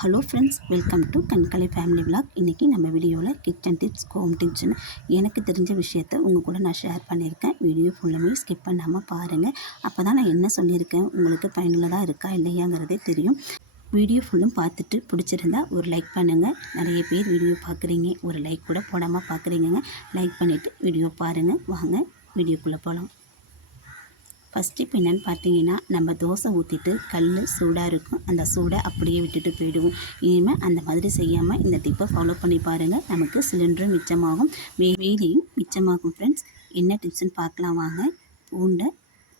Hello friends welcome to Kankalai family vlog இன்றைக்கி நம்ம வீடியோவில் கிச்சன் டிப்ஸ் ஹோம் டிப்ஸ்னு எனக்கு தெரிஞ்ச விஷயத்த உங்கள் கூட நான் ஷேர் பண்ணியிருக்கேன். வீடியோ ஃபுல்லுமே ஸ்கிப் பண்ணாமல் பாருங்கள் அப்போ தான் நான் என்ன சொல்லியிருக்கேன்? உங்களுக்கு பயனுள்ளதாக இருக்கா இல்லையாங்கிறதே தெரியும். வீடியோ ஃபுல்லும் பார்த்துட்டு பிடிச்சிருந்தா ஒரு லைக் பண்ணுங்கள் நிறைய பேர் வீடியோ பார்க்குறீங்க. ஒரு லைக் கூட போடாமல் பார்க்குறீங்க லைக் பண்ணிவிட்டு வீடியோ பாருங்கள் வாங்க வீடியோக்குள்ளே போகலாம் ஃபஸ்ட்டு இப்போ என்னென்னு பார்த்தீங்கன்னா நம்ம தோசை ஊற்றிட்டு கல் சூடாக இருக்கும். அந்த சூடை அப்படியே விட்டுட்டு போயிடுவோம். இனிமேல் அந்த மாதிரி செய்யாமல் இந்த டிப்பை ஃபாலோ பண்ணி பாருங்கள் நமக்கு சிலிண்டரும் மிச்சமாகும். வே வேலையும் மிச்சமாகும் ஃப்ரெண்ட்ஸ் என்ன டிப்ஸ்னு பார்க்கலாம் வாங்க. பூண்டை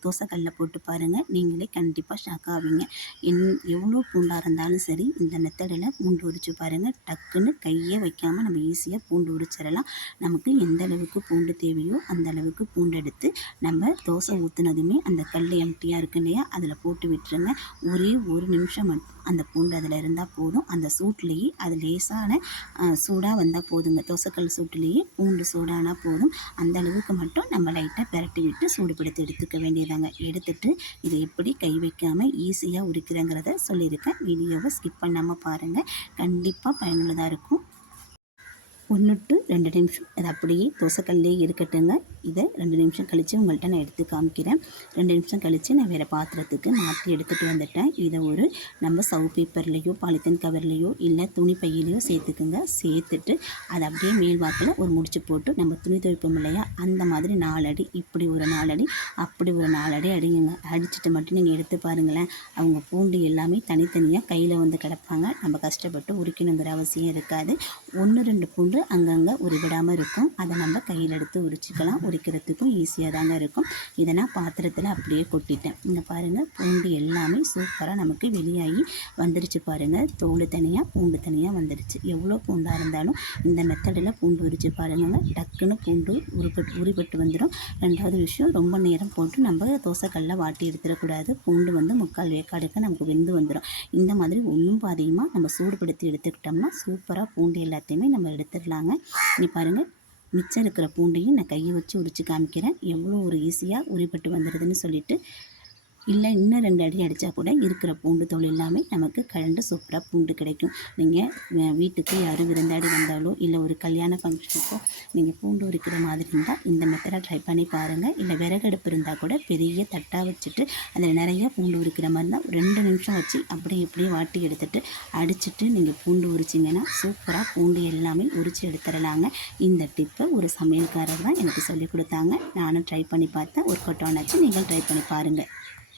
தோசைக்கல்லில் போட்டு பாருங்கள் நீங்களே கண்டிப்பாக ஷாக் ஆவீங்க. என் எவ்வளோ பூண்டாக இருந்தாலும் சரி இந்த மெத்தடில் பூண்டு உரிச்சு பாருங்கள் டக்குன்னு கையே வைக்காமல் நம்ம ஈஸியாக பூண்டு உரிச்சிடலாம். நமக்கு எந்த அளவுக்கு பூண்டு தேவையோ அந்த அளவுக்கு பூண்டு எடுத்து நம்ம தோசை ஊற்றுனதுமே அந்த கல் எம்டியாக இருக்கு இல்லையா? அதில் போட்டு விட்டுருங்க. ஒரே ஒரு நிமிஷம் மட்டும் அந்த பூண்டு அதில் இருந்தால் போதும். அந்த சூட்லேயே அது லேசான சூடாக வந்தால் போதுங்க. தோசைக்கல் சூட்லேயே பூண்டு சூடானால் போதும். அந்த அளவுக்கு மட்டும் நம்ம லைட்டாக பிரட்டி விட்டு சூடுபடுத்தி எடுத்துக்க வேண்டியது வேண்டியதாங்க எடுத்துட்டு இதை எப்படி கை வைக்காமல் ஈஸியாக உரிக்கிறேங்கிறத சொல்லியிருக்கேன். வீடியோவை ஸ்கிப் பண்ணாமல் பாருங்கள் கண்டிப்பாக பயனுள்ளதாக இருக்கும். ஒன்று டு ரெண்டு நிமிஷம். அது அப்படியே தோசைக்கல்லே இருக்கட்டுங்க. இதை ரெண்டு நிமிஷம் கழித்து உங்கள்கிட்ட நான் எடுத்து காமிக்கிறேன். ரெண்டு நிமிஷம் கழித்து நான் வேறு பாத்திரத்துக்கு மாற்றி எடுத்துகிட்டு வந்துட்டேன். இதை ஒரு நம்ம சவு பேப்பர்லேயோ பாலித்தீன் கவர்லேயோ இல்லை துணி பையிலையோ சேர்த்துக்குங்க. சேர்த்துட்டு அதை அப்படியே மேல் வாக்கில் ஒரு முடிச்சு போட்டு நம்ம துணி துவைப்போம் இல்லையா? அந்த மாதிரி நாலடி இப்படி ஒரு நாலடி அப்படி ஒரு நாலடி அடிங்க. அடிச்சுட்டு மட்டும் நீங்கள் எடுத்து பாருங்களேன். அவங்க பூண்டு எல்லாமே தனித்தனியாக கையில் வந்து கிடப்பாங்க. நம்ம கஷ்டப்பட்டு உரிக்கணுங்கிற அவசியம் இருக்காது. ஒன்று ரெண்டு பூண்டு அங்கங்கே உருவிடாமல் இருக்கும். அதை நம்ம கையில் எடுத்து உரிச்சிக்கலாம். உரிக்கிறதுக்கும் ஈஸியாக தாங்க இருக்கும். இதை நான் பாத்திரத்தில் அப்படியே கொட்டிட்டேன். இங்கே பாருங்கள் பூண்டு எல்லாமே சூப்பராக நமக்கு வெளியாகி வந்துருச்சு பாருங்கள் தோல் தனியாக பூண்டு தனியாக வந்துருச்சு. எவ்வளோ பூண்டாக இருந்தாலும் இந்த மெத்தடில் பூண்டு உரிச்சு பாருங்கள் டக்குன்னு பூண்டு உருப்பட்டு உரிப்பட்டு வந்துடும் ரெண்டாவது விஷயம் ரொம்ப நேரம் போட்டு நம்ம தோசைக்கல்லில் வாட்டி எடுத்துடக்கூடாது. பூண்டு வந்து முக்கால் வேக்காடுக்கு நமக்கு வெந்து வந்துடும் இந்த மாதிரி ஒன்றும் பாதியமாக நம்ம சூடுபடுத்தி எடுத்துக்கிட்டோம்னா சூப்பராக பூண்டு எல்லாத்தையுமே நம்ம எடுத்துடலாங்க. நீ பாருங்கள் மிச்சம் இருக்கிற பூண்டையும் நான் கையை வச்சு உரித்து காமிக்கிறேன். எவ்வளோ ஒரு ஈஸியாக உரிப்பட்டு வந்துடுதுன்னு சொல்லிவிட்டு இல்லை இன்னும் ரெண்டு அடி அடித்தா கூட இருக்கிற பூண்டு தோல் எல்லாமே நமக்கு கழண்டு சூப்பராக பூண்டு கிடைக்கும். நீங்கள் வீட்டுக்கு யாரும் விருந்தாடி வந்தாலோ இல்லை ஒரு கல்யாண ஃபங்க்ஷனுக்கோ நீங்கள் பூண்டு உரிக்கிற மாதிரி இருந்தால் இந்த மெத்தடாக ட்ரை பண்ணி பாருங்கள் இல்லை விறகடுப்பு இருந்தால் கூட பெரிய தட்டாக வச்சுட்டு அதில் நிறைய பூண்டு உரிக்கிற மாதிரி இருந்தால் ரெண்டு நிமிஷம் வச்சு அப்படியே இப்படியே வாட்டி எடுத்துகிட்டு அடிச்சுட்டு நீங்கள் பூண்டு உரிச்சிங்கன்னா சூப்பராக பூண்டு எல்லாமே உரித்து எடுத்துடலாங்க. இந்த டிப்பை ஒரு சமையல்காரர் தான் எனக்கு சொல்லிக் கொடுத்தாங்க. நானும் ட்ரை பண்ணி பார்த்தேன். ஒர்க் அவுட் ஆனாச்சு நீங்கள் ட்ரை பண்ணி பாருங்கள்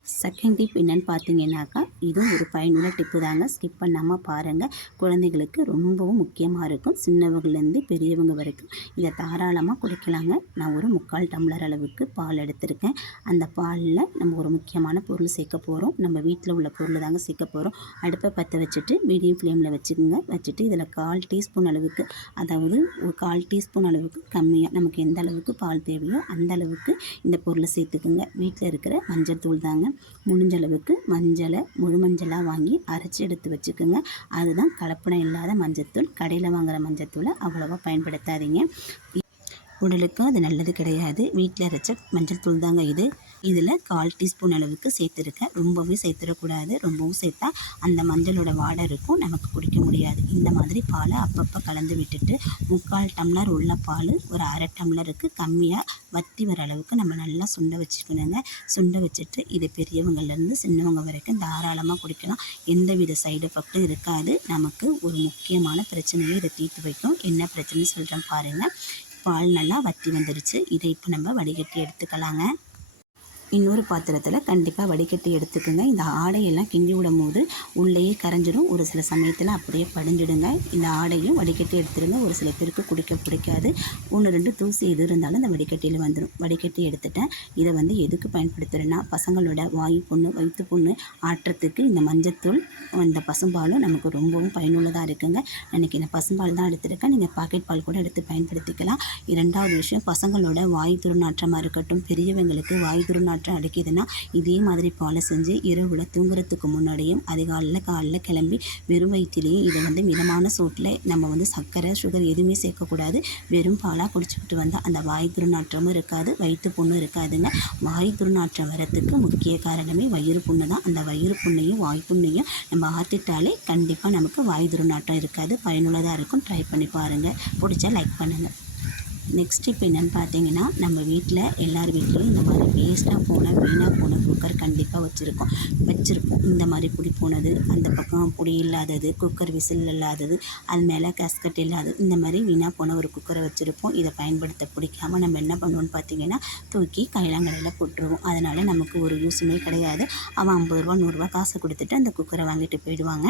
செகண்ட் டிப் என்னென்னு பார்த்தீங்கன்னாக்கா இதுவும் ஒரு பயனுள்ள டிப்பு தாங்க. ஸ்கிப் பண்ணாமல் பாருங்கள் குழந்தைகளுக்கு ரொம்பவும் முக்கியமாக இருக்கும். சின்னவங்கலேருந்து பெரியவங்க வரைக்கும். இதை தாராளமாக குடிக்கலாங்க. நான் ஒரு முக்கால் டம்ளர் அளவுக்கு பால் எடுத்திருக்கேன். அந்த பாலில் நம்ம ஒரு முக்கியமான பொருள் சேர்க்க போகிறோம் நம்ம வீட்டில் உள்ள பொருள் தாங்க சேர்க்க போகிறோம் அடுப்பை பற்ற வச்சுட்டு மீடியம் ஃப்ளேமில் வச்சுக்கோங்க. வச்சுட்டு இதில் கால் டீஸ்பூன் அளவுக்கு அதாவது ஒரு கால் டீஸ்பூன் அளவுக்கு கம்மியாக நமக்கு எந்த அளவுக்கு பால் தேவையோ அந்த அளவுக்கு இந்த பொருளை சேர்த்துக்குங்க. வீட்டில் இருக்கிற மஞ்சள் தூள் தாங்க முடிஞ்ச அளவுக்கு மஞ்சளை முழு மஞ்சளாக வாங்கி அரைச்சி எடுத்து வச்சுக்கோங்க. அதுதான் கலப்படம் இல்லாத மஞ்சத்தூள். கடையில் வாங்குகிற மஞ்சத்தூளை அவ்வளோவா பயன்படுத்தாதீங்க. உடலுக்கும் அது நல்லது கிடையாது. வீட்டில் அரைச்ச மஞ்சள் தூள் தாங்க இது. இதில் கால் டீஸ்பூன் அளவுக்கு சேர்த்துருக்கேன். ரொம்பவே சேர்த்துடக்கூடாது. ரொம்பவும் சேர்த்தா அந்த மஞ்சளோட வாடை இருக்கும். நமக்கு குடிக்க முடியாது. இந்த மாதிரி பாலை அப்பப்போ கலந்து விட்டுட்டு முக்கால் டம்ளர் உள்ள பால் ஒரு அரை டம்ளருக்கு கம்மியாக வத்தி வர அளவுக்கு நம்ம நல்லா சுண்ட வச்சுக்கணுங்க. சுண்ட வச்சுட்டு இது பெரியவங்கள்லேருந்து சின்னவங்க வரைக்கும் தாராளமாக குடிக்கலாம். எந்த வித சைடு எஃபெக்டும் இருக்காது. நமக்கு ஒரு முக்கியமான பிரச்சனையை இதை தீர்த்து வைக்கும். என்ன பிரச்சனைன்னு சொல்கிறேன் பாருங்கள் பால் நல்லா வற்றி வந்துடுச்சு இதை இப்போ நம்ம வடிகட்டி எடுத்துக்கலாங்க. இன்னொரு பாத்திரத்தில் கண்டிப்பாக வடிகட்டி எடுத்துக்கோங்க. இந்த ஆடையெல்லாம் கிண்டி விடும் போது உள்ளேயே கரைஞ்சிடும். ஒரு சில சமயத்தில் அப்படியே படிஞ்சிடுங்க. இந்த ஆடையும் வடிகட்டி எடுத்துருங்க. ஒரு சில பேருக்கு குடிக்க பிடிக்காது. ஒன்று ரெண்டு தூசி எது இருந்தாலும் இந்த வடிகட்டியில் வந்துடும் வடிகட்டி எடுத்துட்டேன். இதை வந்து எதுக்கு பயன்படுத்துகிறேன்னா பசங்களோட வாயு புண்ணு வயிற்று புண்ணு ஆற்றத்துக்கு இந்த மஞ்சத்தூள் இந்த பசும்பாலும் நமக்கு ரொம்பவும் பயனுள்ளதாக இருக்குங்க. எனக்கு இந்த பசும்பால் தான் எடுத்துருக்கேன். நீங்கள் பாக்கெட் பால் கூட எடுத்து பயன்படுத்திக்கலாம். இரண்டாவது விஷயம் பசங்களோட வாயு துருநாற்றமாக இருக்கட்டும் பெரியவங்களுக்கு வாயு துருநாற்றம் காற்று அடிக்குதுன்னா இதே மாதிரி பாலை செஞ்சு இரவில் தூங்குறதுக்கு முன்னாடியும் அதிகாலையில் காலைல கிளம்பி வெறும் வயிற்றுலேயும் இதை வந்து மிதமான சூட்டில் நம்ம வந்து சர்க்கரை சுகர் எதுவுமே சேர்க்கக்கூடாது. வெறும் பாலாக குடிச்சுக்கிட்டு வந்தால் அந்த வாய் துர்நாற்றமும் இருக்காது வயிற்று புண்ணும் இருக்காதுங்க வாய் துர்நாற்றம் வரத்துக்கு முக்கிய காரணமே வயிறு புண்ணு தான். அந்த வயிறு புண்ணையும் வாய் புண்ணையும் நம்ம ஆற்றிட்டாலே கண்டிப்பாக நமக்கு வாய் துர்நாற்றம் இருக்காது. பயனுள்ளதாக இருக்கும். ட்ரை பண்ணி பாருங்கள் பிடிச்சா லைக் பண்ணுங்கள் நெக்ஸ்ட் இப்போ என்னென்னு பார்த்தீங்கன்னா நம்ம வீட்டில் எல்லார் வீட்லேயும் இந்த மாதிரி வேஸ்ட்டாக போன வீணாக போன குக்கர் கண்டிப்பாக வச்சுருக்கோம். வச்சுருப்போம். இந்த மாதிரி புடி போனது அந்த பக்கம் புடி இல்லாதது குக்கர் விசில் இல்லாதது அது மேலே கேஸ்கட் இல்லாதது இந்த மாதிரி வீணாக போன ஒரு குக்கரை வச்சுருப்போம். இதை பயன்படுத்த பிடிக்காம நம்ம என்ன பண்ணுவோம்னு பார்த்தீங்கன்னா தூக்கி கைலாங்கடையில் போட்டுருவோம். அதனால் நமக்கு ஒரு யூஸுமே கிடையாது. அவன் ஐம்பது ரூபா நூறுரூவா காசு கொடுத்துட்டு அந்த குக்கரை வாங்கிட்டு போயிடுவாங்க.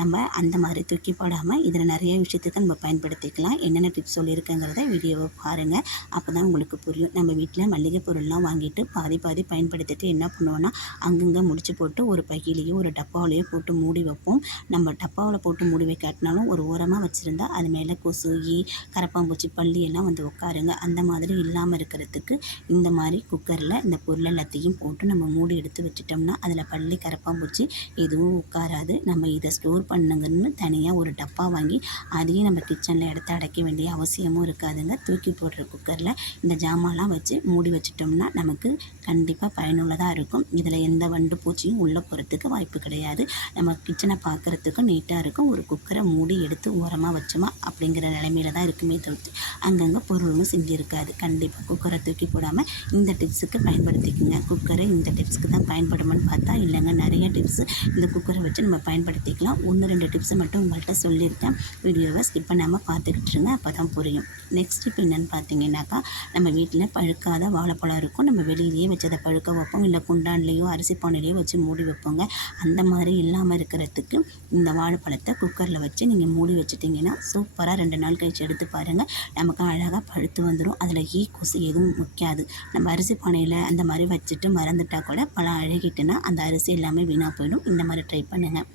நம்ம அந்த மாதிரி தூக்கி போடாமல் இதில் நிறைய விஷயத்துக்கு நம்ம பயன்படுத்திக்கலாம். என்னென்ன டிப்ஸ் சொல்லியிருக்கேங்கிறத வீடியோவை பாருங்கள் அப்போ தான் உங்களுக்கு புரியும். நம்ம வீட்டில் மளிகை பொருள்லாம் வாங்கிட்டு பாதி பாதி பயன்படுத்திட்டு என்ன பண்ணுவோன்னா அங்கங்கே முடிச்சு போட்டு ஒரு பையிலையோ ஒரு டப்பாவிலையோ போட்டு மூடி வைப்போம். நம்ம டப்பாவில் போட்டு மூடி வைக்காட்டினாலும் ஒரு ஓரமாக வச்சுருந்தா அது மேலே கொசு ஈ கரப்பாம்பூச்சி பள்ளி எல்லாம் வந்து உட்காருங்க. அந்த மாதிரி இல்லாமல் இருக்கிறதுக்கு இந்த மாதிரி குக்கரில் இந்த பொருள் எல்லாத்தையும் போட்டு நம்ம மூடி எடுத்து வச்சுட்டோம்னா அதில் பள்ளி கரப்பாம்பூச்சி எதுவும் உட்காராது. நம்ம இதை ஸ்டோர் பண்ணுங்கன்னு தனியாக ஒரு டப்பா வாங்கி அதையும் நம்ம கிச்சனில் எடுத்து அடைக்க வேண்டிய அவசியமும் இருக்காதுங்க. தூக்கி போடுற குக்கரில் இந்த ஜாமான்லாம் வச்சு மூடி வச்சிட்டோம்னா நமக்கு கண்டிப்பாக பயனுள்ளதாக இருக்கும். இதில் எந்த வண்டு பூச்சியும் உள்ளே போகிறதுக்கு வாய்ப்பு கிடையாது. நம்ம கிச்சனை பார்க்குறதுக்கும் நீட்டாக இருக்கும். ஒரு குக்கரை மூடி எடுத்து ஓரமாக வச்சோமா அப்படிங்கிற நிலைமையில தான் இருக்குமே தவிர்த்து அங்கங்கே பொருளும் சிந்தி இருக்காது கண்டிப்பாக குக்கரை தூக்கி போடாமல் இந்த டிப்ஸுக்கு பயன்படுத்திக்கோங்க. குக்கரை இந்த டிப்ஸுக்கு தான் பயன்படுமான்னு பார்த்தா இல்லைங்க. நிறைய டிப்ஸு இந்த குக்கரை வச்சு நம்ம பயன்படுத்திக்கலாம். ஒன்று ரெண்டு டிப்ஸை மட்டும் உங்கள்கிட்ட சொல்லியிருக்கேன். வீடியோவை ஸ்கிப் பண்ணாமல் பார்த்துக்கிட்டுருங்க. அப்போ தான் புரியும். நெக்ஸ்ட் இப்போ என்னென்னு பார்த்தீங்கன்னாக்கா நம்ம வீட்டில் பழுக்காத வாழைப்பழம் இருக்கும். நம்ம வெளியிலேயே வச்சு அதை பழுக்க வைப்போம். இல்லை குண்டான்லேயோ அரிசி பானையிலையோ வச்சு மூடி வைப்போங்க. அந்த மாதிரி இல்லாமல் இருக்கிறதுக்கு இந்த வாழைப்பழத்தை குக்கரில் வச்சு நீங்கள் மூடி வச்சிட்டிங்கன்னா சூப்பராக ரெண்டு நாள் கழிச்சு எடுத்து பாருங்கள் நமக்கு அழகாக பழுத்து வந்துடும் அதில் ஈ கொசு எதுவும் முக்காது. நம்ம அரிசி பானையில் அந்த மாதிரி வச்சுட்டு மறந்துட்டா கூட பழம் அழுகிட்டுனா அந்த அரிசி எல்லாமே வீணாக போயிடும். இந்த மாதிரி ட்ரை பண்ணுங்கள்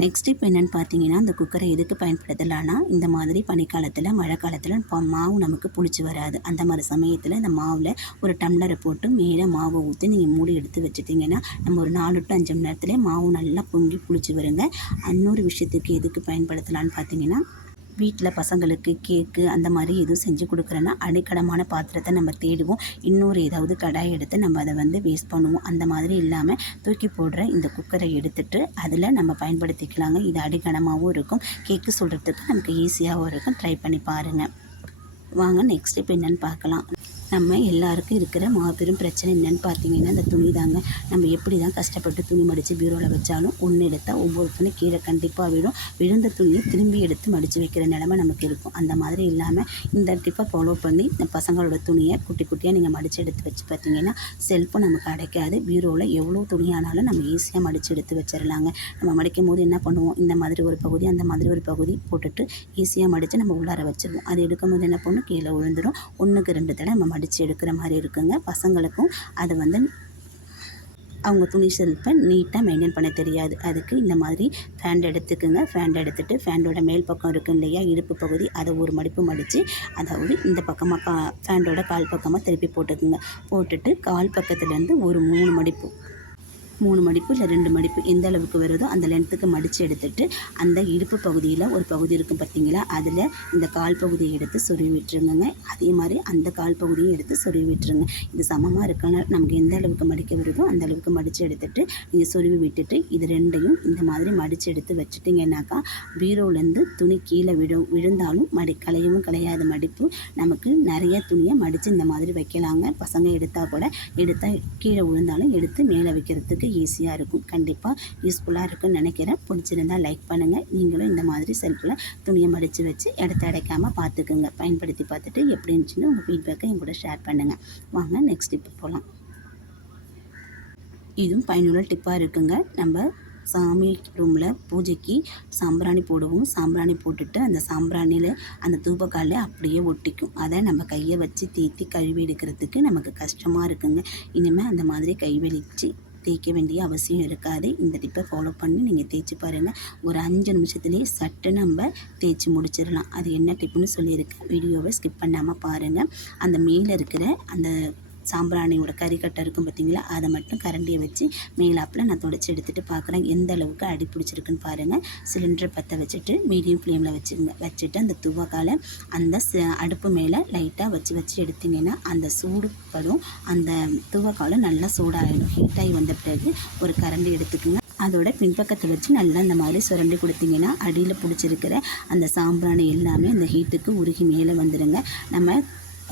நெக்ஸ்ட் இப்போ என்னென்னு பார்த்தீங்கன்னா அந்த குக்கரை எதுக்கு பயன்படுத்தலான்னா இந்த மாதிரி பனிக்காலத்தில் மழை காலத்தில் மாவு நமக்கு புளிச்சு வராது. அந்த மாதிரி சமயத்தில் இந்த மாவில் ஒரு டம்ளரை போட்டு மேலே மாவை ஊற்றி நீங்கள் மூடி எடுத்து வச்சுட்டிங்கன்னா நம்ம ஒரு நாலு டு அஞ்சு மணி நேரத்துலேயே மாவு நல்லா பொங்கி புளிச்சு வருங்க. இன்னொரு விஷயத்துக்கு எதுக்கு பயன்படுத்தலான்னு பார்த்தீங்கன்னா வீட்டில் பசங்களுக்கு கேக்கு அந்த மாதிரி எதுவும் செஞ்சு கொடுக்குறேன்னா அடிக்கடமான பாத்திரத்தை நம்ம தேடுவோம். இன்னொரு ஏதாவது கடாய் எடுத்து நம்ம அதை வந்து வேஸ்ட் பண்ணுவோம். அந்த மாதிரி இல்லாமல் தூக்கி போடுற இந்த குக்கரை எடுத்துட்டு அதில் நம்ம பயன்படுத்திக்கலாங்க. இது அடிக்கடமாகவும் இருக்கும். கேக்கு சொல்கிறதுக்கு நமக்கு ஈஸியாகவும் இருக்கும். ட்ரை பண்ணி பாருங்கள் வாங்க நெக்ஸ்ட் இப்போ என்னென்னு பார்க்கலாம். நம்ம எல்லாருக்கும் இருக்கிற மாபெரும் பிரச்சனை என்னென்னு பார்த்தீங்கன்னா அந்த துணி தாங்க. நம்ம எப்படி தான் கஷ்டப்பட்டு துணி மடித்து பீரோவில் வச்சாலும் ஒன்று எடுத்தால் ஒவ்வொரு துணி கீழே கண்டிப்பாக விடும் விழுந்த துணியை திரும்பி எடுத்து மடித்து வைக்கிற நிலமை நமக்கு இருக்கும். அந்த மாதிரி இல்லாமல் இந்த டிப்பை ஃபாலோ பண்ணி இந்த பசங்களோட துணியை குட்டி குட்டியாக நீங்கள் மடித்து எடுத்து வச்சு பார்த்தீங்கன்னா செல்ஃபும் நமக்கு அடைக்காது. பீரோவில் எவ்வளோ துணியானாலும் நம்ம ஈஸியாக மடித்து எடுத்து வச்சிடலாங்க நம்ம மடிக்கும் போது என்ன பண்ணுவோம்? இந்த மாதிரி ஒரு பகுதி அந்த மாதிரி ஒரு பகுதி போட்டுட்டு ஈஸியாக மடித்து நம்ம உள்ளார வச்சுருவோம். அது எடுக்கும் போது என்ன பண்ணும்? கீழே விழுந்துடும் ஒன்றுக்கு ரெண்டு தடவை நம்ம மடித்து எடுக்கிற மாதிரி இருக்குங்க. பசங்களுக்கும் அது வந்து அவங்க துணி செல்ஃபை நீட்டாக மெயின்டைன் பண்ண தெரியாது. அதுக்கு இந்த மாதிரி ஃபேண்ட் எடுத்துக்குங்க. ஃபேண்ட் எடுத்துகிட்டு ஃபேண்டோட மேல் பக்கம் இருக்கும் இல்லையா? இடுப்பு பகுதி. அதை ஒரு மடிப்பு மடித்து அதாவது இந்த பக்கமாக கா ஃபேண்டோட கால் பக்கமாக திருப்பி போட்டுக்குங்க. போட்டுட்டு கால் பக்கத்துலேருந்து ஒரு மூணு மடிப்பு. மூணு மடிப்பு இல்லை ரெண்டு மடிப்பு எந்த அளவுக்கு வருதோ அந்த லென்த்துக்கு மடித்து எடுத்துட்டு அந்த இடுப்பு பகுதியில் ஒரு பகுதி இருக்கும் பார்த்தீங்களா அதில் இந்த கால் பகுதியை எடுத்து சொருவி விட்டுருங்க அதே மாதிரி அந்த கால் பகுதியும் எடுத்து சொருவி விட்டுருங்க. இது சமமாக இருக்கனால நமக்கு எந்த அளவுக்கு மடிக்க வருதோ அந்த அளவுக்கு மடித்து எடுத்துட்டு நீங்கள் சொருவி விட்டுட்டு இது ரெண்டையும் இந்த மாதிரி மடித்து எடுத்து வச்சுட்டிங்கன்னாக்கா பீரோலேருந்து துணி கீழே விழும் விழுந்தாலும் மடி கலையவும் கலையாத மடிப்பு. நமக்கு நிறைய துணியை மடித்து இந்த மாதிரி வைக்கலாங்க. பசங்க எடுத்தால் கூட எடுத்தால் கீழே விழுந்தாலும் எடுத்து மேலே வைக்கிறதுக்கு ஈஸியாக இருக்கும். கண்டிப்பாக யூஸ்ஃபுல்லாக இருக்கும்னு நினைக்கிறேன். பிடிச்சிருந்தா லைக் பண்ணுங்கள் நீங்களும் இந்த மாதிரி செல்ஃபில் துணியை மடித்து வச்சு இடத்த அடைக்காமல் பார்த்துக்குங்க பயன்படுத்தி பார்த்துட்டு எப்படி இருந்துச்சுன்னு உங்கள் ஃபீட்பேக்கை என் கூட ஷேர் பண்ணுங்கள் வாங்க நெக்ஸ்ட் டிப்பு போகலாம் இதுவும் பயனுள்ள டிப்பாக இருக்குங்க. நம்ம சாமி ரூமில் பூஜைக்கு சாம்பிராணி போடுவோம். சாம்பிராணி போட்டுட்டு அந்த சாம்பிராணியில் அந்த தூபக்காலில் அப்படியே ஒட்டிக்கும். அதை நம்ம கையை வச்சு தேத்தி கழுவி எடுக்கிறதுக்கு நமக்கு கஷ்டமாக இருக்குங்க. இனிமேல் அந்த மாதிரி கை வலிச்சு தேய்க்க வேண்டிய அவசியம் இருக்காது. இந்த டிப்பை ஃபாலோ பண்ணி நீங்கள் தேய்ச்சி பாருங்கள் ஒரு அஞ்சு நிமிஷத்துலேயே சட்டு நம்ம தேய்ச்சி முடிச்சிடலாம். அது என்ன டிப்புன்னு சொல்லியிருக்கேன் வீடியோவை ஸ்கிப் பண்ணாமல் பாருங்கள் அந்த மேலே இருக்கிற அந்த சாம்பிராணியோட கறிக்கட்டை இருக்கும் பார்த்தீங்களா? அதை மட்டும் கரண்டியை வச்சு மேலாப்பில் நான் தொடச்சி எடுத்துகிட்டு பார்க்குறேன். எந்த அளவுக்கு அடி பிடிச்சிருக்குன்னு பாருங்கள் சிலிண்டரை பற்ற வச்சுட்டு மீடியம் ஃப்ளேமில் வச்சுருங்க வச்சுட்டு அந்த துவக்கால அந்த ச- அடுப்பு மேலே லைட்டாக வச்சு வச்சு எடுத்தீங்கன்னா அந்த சூடுப்படும் அந்த துவக்காலும் நல்லா சூடாகிடும் ஹீட்டாகி வந்த பிறகு ஒரு கரண்டி எடுத்துக்கோங்க. அதோட பின்பக்கத்தை வச்சு நல்லா இந்த மாதிரி சுரண்டி கொடுத்தீங்கன்னா அடியில் பிடிச்சிருக்கிற அந்த சாம்பிராணி எல்லாமே அந்த ஹீட்டுக்கு உருகி மேலே வந்துடுங்க நம்ம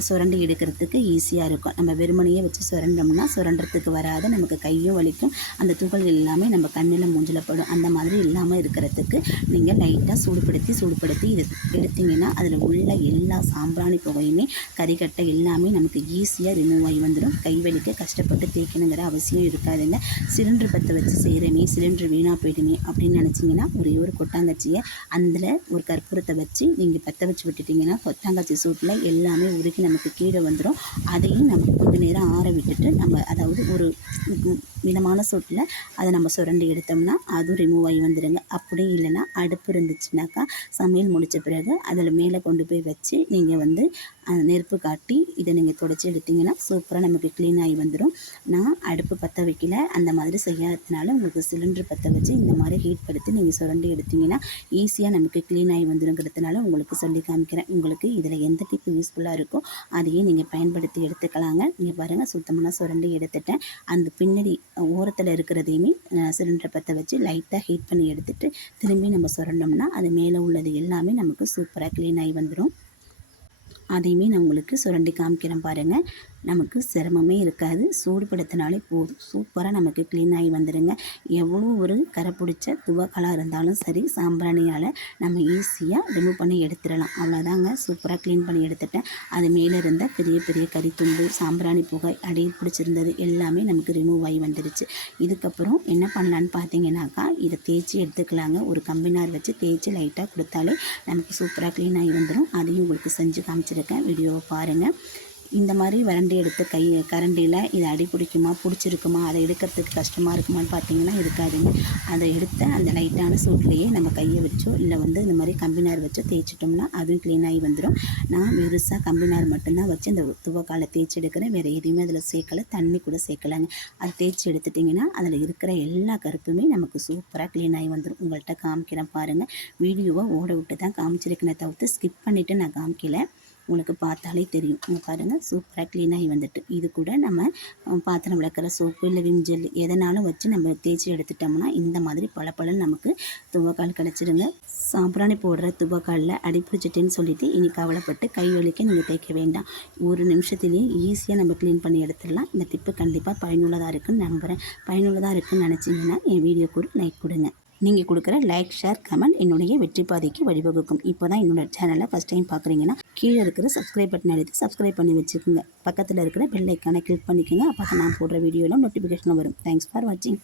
சுரண்டி எடுக்கிறதுக்கு ஈஸியாக இருக்கும். நம்ம வெறுமனையே வச்சு சுரண்டோம்னா சுரண்டுறதுக்கு வராது. நமக்கு கையும் வலிக்கும். அந்த துகள் எல்லாமே நம்ம கண்ணில் மூஞ்சில் படும். அந்த மாதிரி இல்லாமல் இருக்கிறதுக்கு நீங்கள் லைட்டாக சூடுபடுத்தி சூடுபடுத்தி இது எடுத்தீங்கன்னா அதில் உள்ள எல்லா சாம்பிராணி புகையுமே கறிக்கட்டை எல்லாமே நமக்கு ஈஸியாக ரிமூவ் ஆகி வந்துடும் கை வலிக்க கஷ்டப்பட்டு தேய்க்கணுங்கிற அவசியம் இருக்காதுங்க. சிலிண்டர் பற்ற வச்சு செய்கிறமே சிலிண்டர் வீணாக போயிடுமே அப்படின்னு நினச்சிங்கன்னா ஒரே ஒரு கொட்டாங்கச்சியை அதில் ஒரு கற்பூரத்தை வச்சு நீங்கள் பற்ற வச்சு விட்டுட்டிங்கன்னா கொட்டாங்கச்சி சூட்டில் எல்லாமே உருகி நமக்கு கீழே வந்துடும் அதையும் நம்ம கொஞ்ச நேரம் ஆற விட்டுட்டு நம்ம அதாவது ஒரு மிதமான சூட்டில் அதை நம்ம சுரண்டி எடுத்தோம்னா அதுவும் ரிமூவ் ஆகி வந்துடுங்க அப்படி இல்லைன்னா அடுப்பு இருந்துச்சுனாக்கா சமையல் முடித்த பிறகு அதில் மேலே கொண்டு போய் வச்சு நீங்கள் வந்து நெருப்பு காட்டி இதை நீங்கள் தொடச்சி எடுத்தீங்கன்னா சூப்பராக நமக்கு க்ளீன் ஆகி வந்துடும் நான் அடுப்பு பற்ற வைக்கல. அந்த மாதிரி செய்யாததுனால உங்களுக்கு சிலிண்டர் பற்ற வச்சு இந்த மாதிரி ஹீட் படுத்தி நீங்கள் சுரண்டி எடுத்தீங்கன்னா ஈஸியாக நமக்கு க்ளீன் ஆகி வந்துடுங்கிறதுனால உங்களுக்கு சொல்லி காமிக்கிறேன். உங்களுக்கு இதில் எந்த டிப்பு யூஸ்ஃபுல்லாக இருக்கோ அதையே நீங்கள் பயன்படுத்தி எடுத்துக்கலாங்க. நீங்கள் பாருங்கள் சுத்தமான சுரண்டி எடுத்துட்டேன். அந்த பின்னாடி ஓரத்தில் இருக்கிறதையுமே சிலிண்டரை பற்ற வச்சு லைட்டாக ஹீட் பண்ணி எடுத்துகிட்டு திரும்பி நம்ம சுரண்டோம்னா அது மேலே உள்ளது எல்லாமே நமக்கு சூப்பராக க்ளீன் ஆகி வந்துடும் அதையுமே நான் உங்களுக்கு சுரண்டி காமிக்கிறேன் பாருங்கள் நமக்கு சிரமமே இருக்காது. சூடுபடுத்தினாலே போதும். சூப்பராக நமக்கு க்ளீன் ஆகி வந்துடுங்க எவ்வளோ ஒரு கரை பிடிச்ச துவக்கலாக இருந்தாலும் சரி சாம்பிராணியால் நம்ம ஈஸியாக ரிமூவ் பண்ணி எடுத்துடலாம். அவ்வளோதாங்க சூப்பராக க்ளீன் பண்ணி எடுத்துட்டேன். அது மேலே இருந்த பெரிய பெரிய கறித்துண்டு சாம்பிராணி புகை அடி பிடிச்சிருந்தது எல்லாமே நமக்கு ரிமூவ் ஆகி வந்துடுச்சு இதுக்கப்புறம் என்ன பண்ணலான்னு பார்த்தீங்கன்னாக்கா இதை தேய்ச்சி எடுத்துக்கலாங்க. ஒரு கம்பினார் வச்சு தேய்ச்சி லைட்டாக கொடுத்தாலே நமக்கு சூப்பராக க்ளீன் ஆகி வந்துடும் அதையும் உங்களுக்கு செஞ்சு காமிச்சிருக்கேன். வீடியோவை பாருங்கள் இந்த மாதிரி வறண்டி எடுத்து கை கரண்டியில் இது அடி பிடிக்குமா பிடிச்சிருக்குமா அதை எடுக்கிறதுக்கு கஷ்டமாக இருக்குமான்னு பார்த்தீங்கன்னா இருக்காதுங்க. அதை எடுத்து அந்த லைட்டான சூட்லேயே நம்ம கையை வச்சோ இல்லை வந்து இந்த மாதிரி கம்பினார் வச்சோ தேய்ச்சிட்டோம்னா அதுவும் க்ளீன் ஆகி வந்துடும் நான் பெருசாக கம்பினார் மட்டும்தான் வச்சு இந்த துவக்காலை தேய்ச்சி எடுக்கிறேன். வேறு எதுவுமே அதில் சேர்க்கல. தண்ணி கூட சேர்க்கலாங்க. அதை தேய்ச்சி எடுத்துட்டிங்கன்னா அதில் இருக்கிற எல்லா கருப்புமே நமக்கு சூப்பராக க்ளீன் ஆகி வந்துடும் உங்கள்கிட்ட காமிக்கிறேன் பாருங்கள் வீடியோவை ஓட விட்டு தான் காமிச்சிருக்கேனே தவிர்த்து ஸ்கிப் பண்ணிவிட்டு நான் காமிக்கல. உங்களுக்கு பார்த்தாலே தெரியும். இங்கே பாருங்கள் சூப்பராக க்ளீனாகி வந்துட்டு. இது கூட நம்ம பாத்திரம் விளக்குற சோப்பு இல்லை விம் ஜெல் எதனாலும் வச்சு நம்ம தேய்ச்சி எடுத்துட்டோம்னா இந்த மாதிரி பளபளன்னு நமக்கு துவக்கால் கிடச்சிருங்க. சாம்பிராணி போடுற துவக்காலில் அடிப்பிடிச்சிட்டேன்னு சொல்லிவிட்டு இனி கவலைப்பட்டு கை வலிக்க நீங்கள் தேய்க்க வேண்டாம். ஒரு நிமிஷத்துலேயே ஈஸியாக நம்ம க்ளீன் பண்ணி எடுத்துடலாம். இந்த டிப்பு கண்டிப்பாக பயனுள்ளதாக இருக்குன்னு நம்புகிறேன் பயனுள்ளதாக இருக்குன்னு நினச்சிங்கன்னா என் வீடியோ கூட லைக் கொடுங்க. நீங்கள் கொடுக்குற லைக் ஷேர் கமெண்ட் என்னுடைய வெற்றி பாதைக்கு வழிவகுக்கும். இப்போ தான் என்னோட சேனலை ஃபஸ்ட் டைம் பார்க்குறீங்கன்னா கீழே இருக்கிற சப்ஸ்கிரைப் பட்டன் அழுத்தி சப்ஸ்கிரைப் பண்ணி வச்சுக்கோங்க. பக்கத்தில் இருக்கிற பெல் ஐக்கானை கிளிக் பண்ணிக்கோங்க. அப்போ நான் போடுற வீடியோவில் நோட்டிஃபிகேஷன் வரும். தேங்க்ஸ் ஃபார் வாட்சிங்